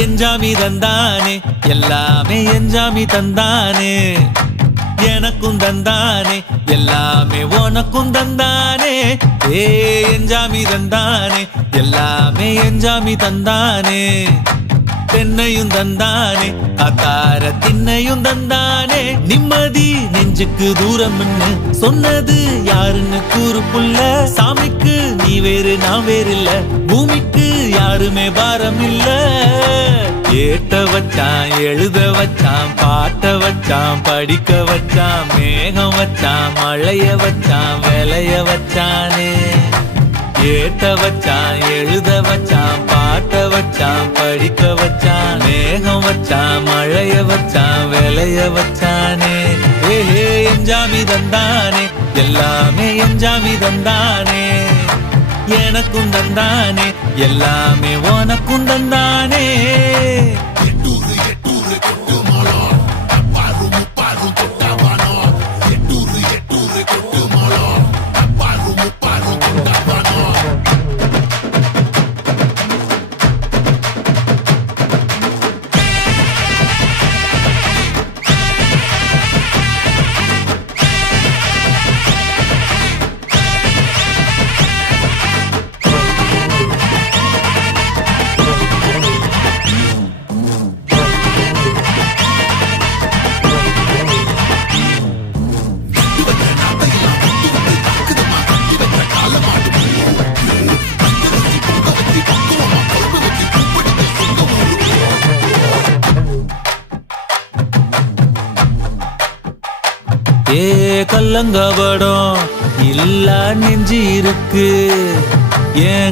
எஞ்சாமி தந்தானே எல்லாமே எஞ்சாமி தந்தானே எனக்கும் தந்தானே எல்லாமே உனக்கும் தந்தானே ஏ எஞ்சாமி தந்தானே எல்லாமே எஞ்சாமி தந்தானே தென்னையும் தந்தானே காத்தார திண்ணையும் தந்தானே நிம்மதி நெஞ்சுக்கு தூரம்னு சொன்னது யாருன்னு கூறு புள்ள சாமிக்கு நீ வேறு நான் வேறு இல்ல பூமிக்கு யாருமே பாரம் இல்ல ஏட்ட வச்சான் எழுத வச்சான் பாட்ட வச்சான் படிக்க வச்சான் மேகம் வச்சான் மழைய வச்சான் விளைய வச்சானே ஏட்ட வச்சான் எழுத வச்சான் பாட்ட வச்சான் படிக்க வச்சான் மேகம் வச்சான் மழைய வச்சான் விளைய வச்சானே ஏஹே எஞ்சாமி தந்தானே எல்லாமே எஞ்சாமி தந்தானே எனக்கும் தந்தானே எல்லாமே உனக்கும் தந்தானே ஏ கல்லங்கபடம் இல்லா நெஞ்சு இருக்கு ஏன்